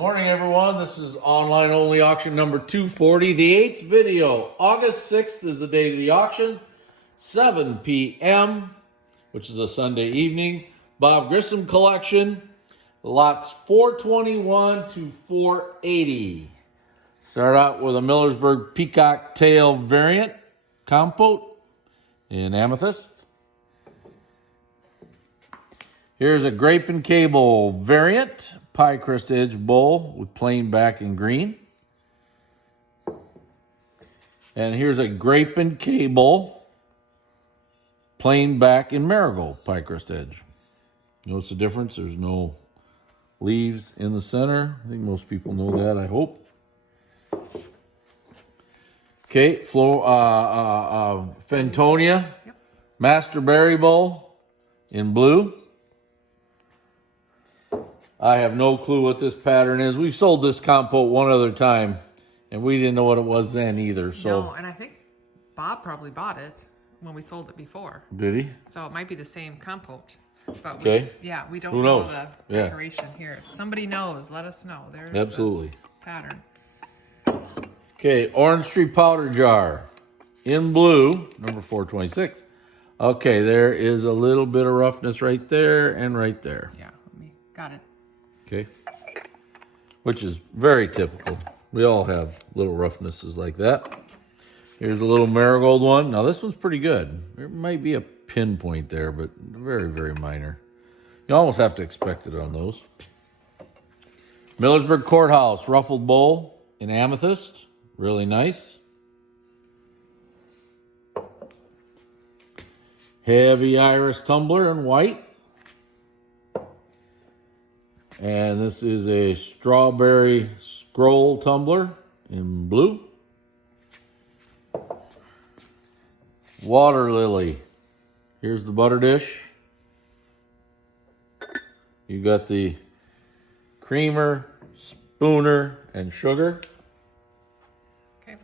morning, everyone. This is online only auction number 240, the 8th video. August 6th is the date of the auction, 7 p.m., which is a Sunday evening. Bob Grissom collection, lots 421 to 480. Start out with a Millersburg Peacock Tail variant compote in amethyst. Here's a grape and cable variant, pie crust edge bowl with plain back and green. And here's a grape and cable, plain back in marigold, pie crust edge. Notice the difference? There's no leaves in the center. I think most people know that, I hope. Okay, Fentonia, Master Berry Bowl in blue. I have no clue what this pattern is. We've sold this compote one other time, and we didn't know what it was then either. So no, and I think Bob probably bought it when we sold it before. Did he? So it might be the same compote. But Okay. we don't Who know knows? the decoration here. If somebody knows, let us know. There's Absolutely. the pattern. Okay, Orange Tree Powder Jar in blue, number 426. Okay, there is a little bit of roughness right there and right there. Yeah, got it. Okay, which is very typical. We all have little roughnesses like that. Here's a little marigold one. Now this one's pretty good. There might be a pinpoint there, but very, very minor. You almost have to expect it on those. Millersburg Courthouse ruffled bowl in amethyst. Really nice. Heavy iris tumbler in white. And this is a strawberry scroll tumbler in blue. Water lily. Here's the butter dish. You got the creamer, spooner, and sugar. Okay.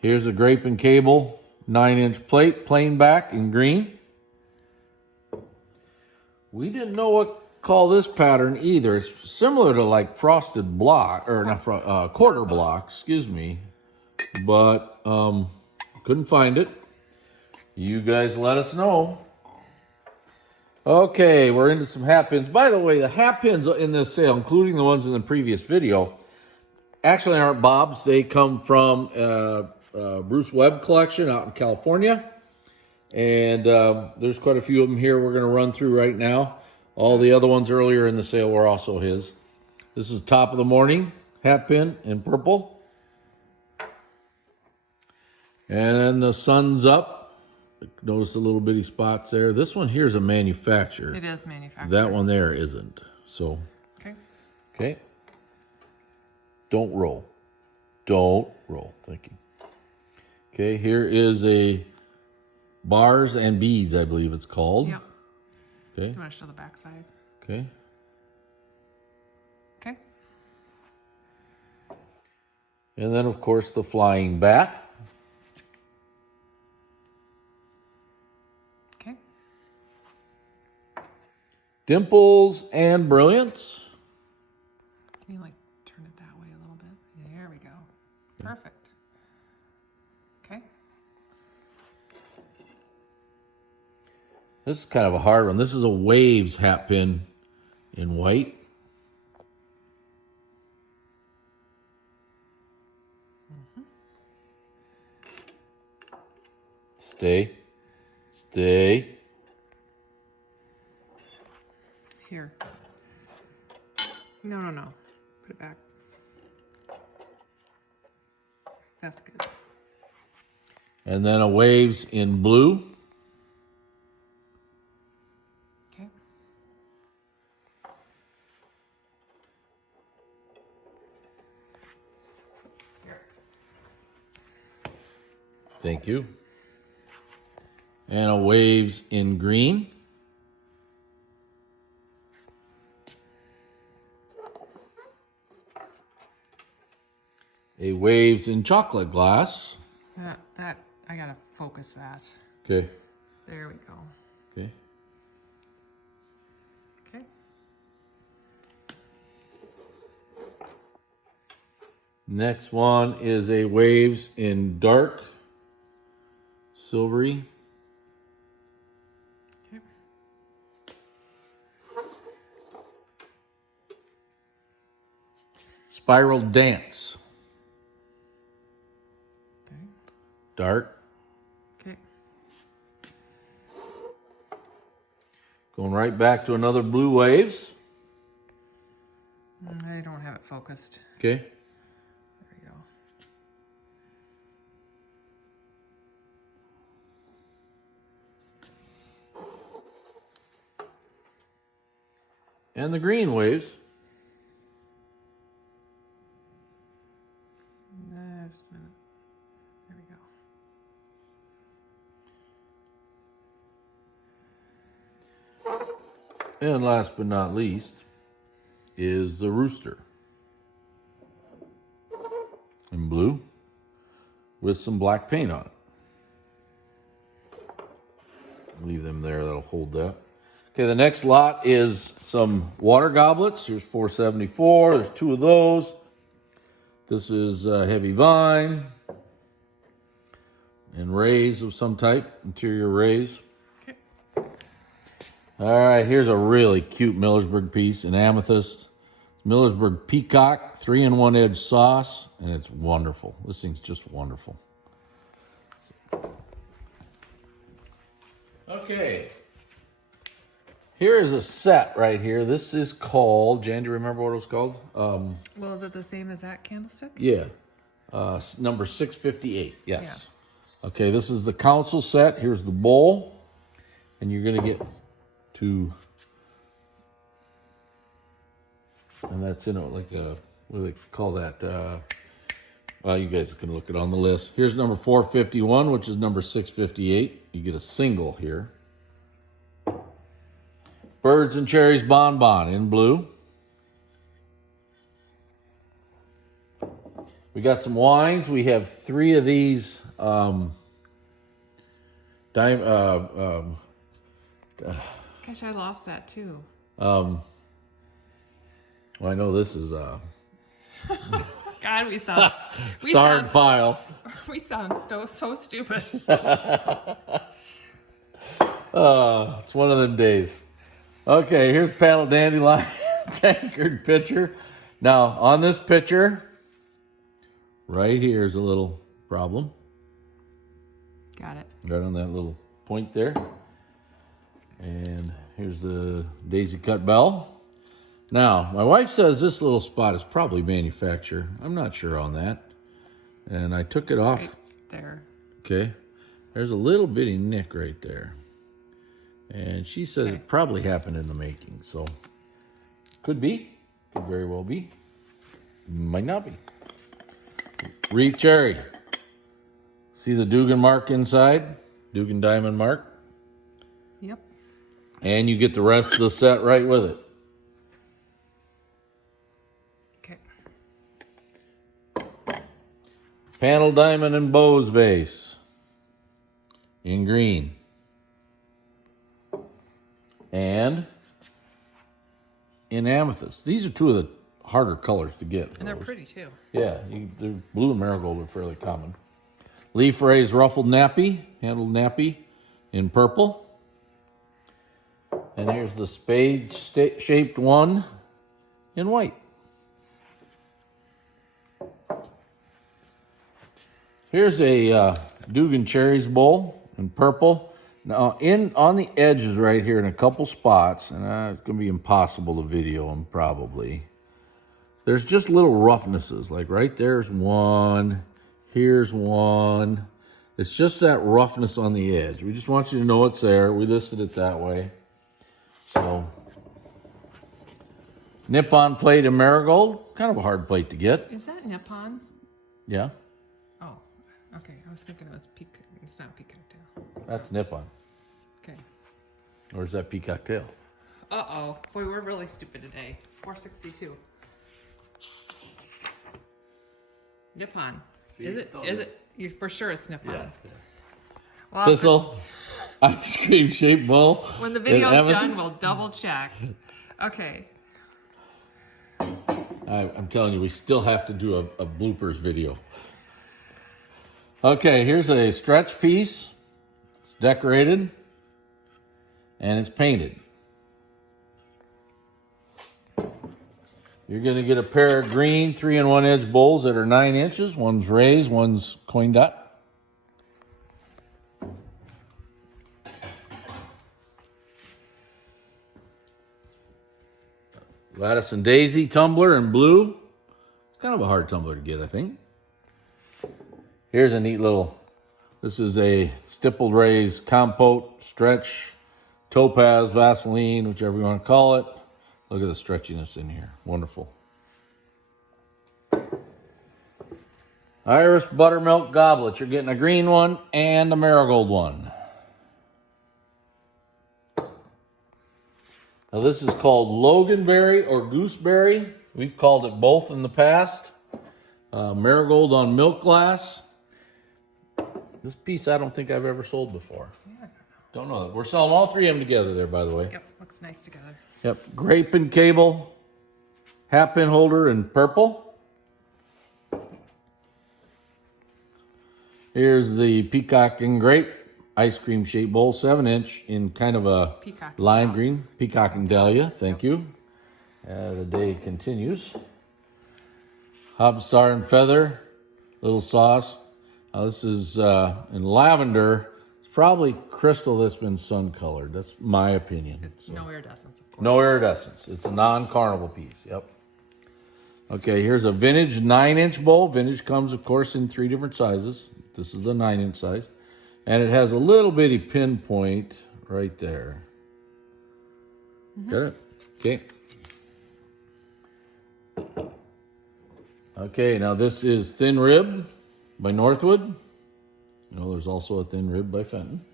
Here's a grape and cable 9-inch plate, plain back in green. We didn't know what call this pattern either. It's similar to like frosted block, or not quarter block, excuse me, but couldn't find it. You guys let us know. Okay, we're into some hat pins. By the way, the hat pins in this sale, including the ones in the previous video, actually aren't Bob's. They come from Bruce Webb collection out in California. And there's quite a few of them here we're going to run through right now. All the other ones earlier in the sale were also his. This is Top of the Morning hat pin in purple. And then the sun's up. Notice the little bitty spots there. This one here is a manufacturer. It is manufactured. That one there isn't. So, okay. Don't roll. Don't roll. Thank you. Okay, here is a Bars and Beads, I believe it's called. Yep. Okay. You want to show the back side? Okay. Okay. And then, of course, the flying bat. Okay. Dimples and Brilliance. Can you, like, turn it that way a little bit? There we go. Perfect. Okay. This is kind of a hard one. This is a Waves hat pin in white. Stay. Here. No. Put it back. That's good. And then a Waves in blue. Okay. Here. Thank you. And a Waves in green. A Waves in chocolate glass. That I gotta focus that. Okay. There we go. Okay. Okay. Next one is a Waves in dark silvery. Okay. Spiral Dance. Okay. Dark. Okay. Going right back to another Blue Waves. I don't have it focused. Okay. There we go. And the Green Waves. Just a minute. There we go. And last but not least is the Rooster. In blue with some black paint on it. Leave them there, that'll hold that. Okay, the next lot is some water goblets. Here's 474, there's 2 of those. This is heavy vine and rays of some type, interior rays. Okay. All right, here's a really cute Millersburg piece in amethyst. Millersburg Peacock, 3-in-1 edge sauce, and it's wonderful. This thing's just wonderful. Okay. Here is a set right here. This is called, Jan, do you remember what it was called? Well, is it the same as that candlestick? Yeah. Number 658, yes. Yeah. Okay, this is the council set. Here's the bowl. And you're going to get to... And that's in it like a, what do they call that? Well, you guys can look it on the list. Here's number 451, which is number 658. You get a single here. Birds and Cherries Bonbon in blue. We got some wines. We have 3 of these Gosh, I lost that too. well, I know this is God, we sound starred file. We sound so stupid. It's one of them days. Okay, here's Panel Dandelion tankard pitcher. Now, on this pitcher, right here is a little problem. Got it. Right on that little point there. And here's the daisy cut bell. Now, my wife says this little spot is probably manufacturer. I'm not sure on that. And I took it off. Right there. Okay. There's a little bitty nick right there. And she says Okay. it probably happened in the making. So, could be. Could very well be. Might not be. Reef cherry. See the Dugan mark inside? Dugan diamond mark. Yep. And you get the rest of the set right with it. Okay. Panel diamond and Bose vase. In green. And in amethyst. These are 2 of the harder colors to get. And they're pretty too. Yeah, the blue and marigold are fairly common. Leaf rays ruffled nappy, handled nappy in purple. And here's the spade shaped one in white. Here's a Dugan Cherries bowl in purple. Now, on the edges right here in a couple spots, and it's going to be impossible to video them probably, there's just little roughnesses. Like right there's one, here's one. It's just that roughness on the edge. We just want you to know it's there. We listed it that way. So, Nippon plate and marigold, kind of a hard plate to get. Is that Nippon? Yeah, Oh, okay. I was thinking it was peacock. It's not peacock tail. that's Nippon. Okay. Or is that peacock tail? Uh-oh. Boy, we're really stupid today. 462. Nippon. Is it? Is it? You for sure it's Nippon. Yeah. Well, Thistle, ice cream shaped bowl. when the video's and done, amethyst. we'll double check. Okay. I'm telling you, we still have to do a bloopers video. Okay, here's a stretch piece. It's decorated and it's painted. You're going to get a pair of green 3-in-1 edge bowls that are 9 inches. One's raised, one's coined up. Lattice and Daisy tumbler in blue. It's kind of a hard tumbler to get, I think. Here's a neat little, this is a stippled raised compote, stretch, topaz, Vaseline, whichever you want to call it. Look at the stretchiness in here. Wonderful. Irish buttermilk goblet. You're getting a green one and a marigold one. Now this is called Loganberry or Gooseberry. We've called it both in the past. Marigold on milk glass. This piece I don't think I've ever sold before. Yeah. Don't know that. We're selling all 3 of them together there, by the way. Yep, looks nice together. Yep, grape and cable, hat pin holder in purple. Here's the peacock and grape ice cream shaped bowl, 7-inch in kind of a lime green. Peacock and dahlia, thank you. The day continues. Hobstar and feather, little sauce. This is in lavender. It's probably crystal that's been sun colored. That's my opinion. So. No iridescence, of course. No iridescence. It's a non-carnival piece, yep. Okay, here's a vintage 9-inch bowl. Vintage comes, of course, in 3 different sizes. This is the 9-inch size. And it has a little bitty pinpoint right there. Mm-hmm. Got it? Okay. Okay, now this is Thin Rib by Northwood. You know, there's also a Thin Rib by Fenton.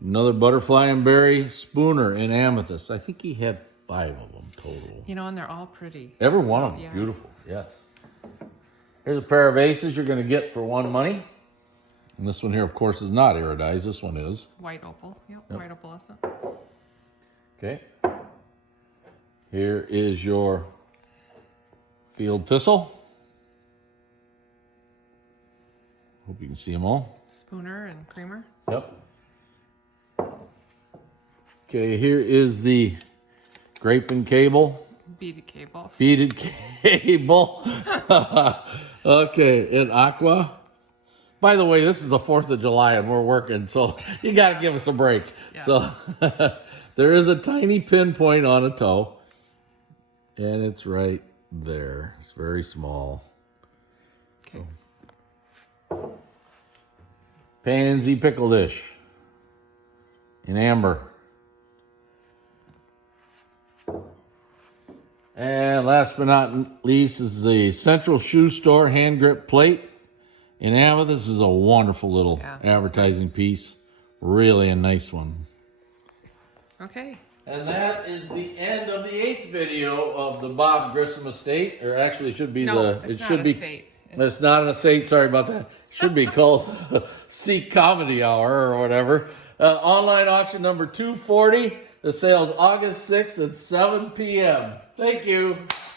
Another butterfly and berry spooner in amethyst. I think he had 5 of them total. You know, and they're all pretty. Every one of them, yeah. Beautiful, yes. Here's a pair of aces you're going to get for 1 money. And this one here, of course, is not iridized. This one is. It's white opal. Yep. White opalescent. Okay. Here is your field thistle. Hope you can see them all. Spooner and creamer. Yep. Okay, here is the grape and cable. Beaded cable. Beaded cable. Okay, in aqua. By the way, this is the 4th of July and we're working, so you got to give us a break. Yeah. So there is a tiny pinpoint on a toe, and it's right there. It's very small. Okay. So. Pansy pickle dish in amber. And last but not least is the Central Shoe Store hand grip plate in amethyst. This is a wonderful little advertising piece. Really a nice one. Okay. And that is the end of the 8th video of the Bob Grissom estate. Or actually it should be it's not an estate, sorry about that. It should be called Seek Comedy Hour or whatever. Online auction number 240. The sale's August 6th at 7 p.m. Thank you.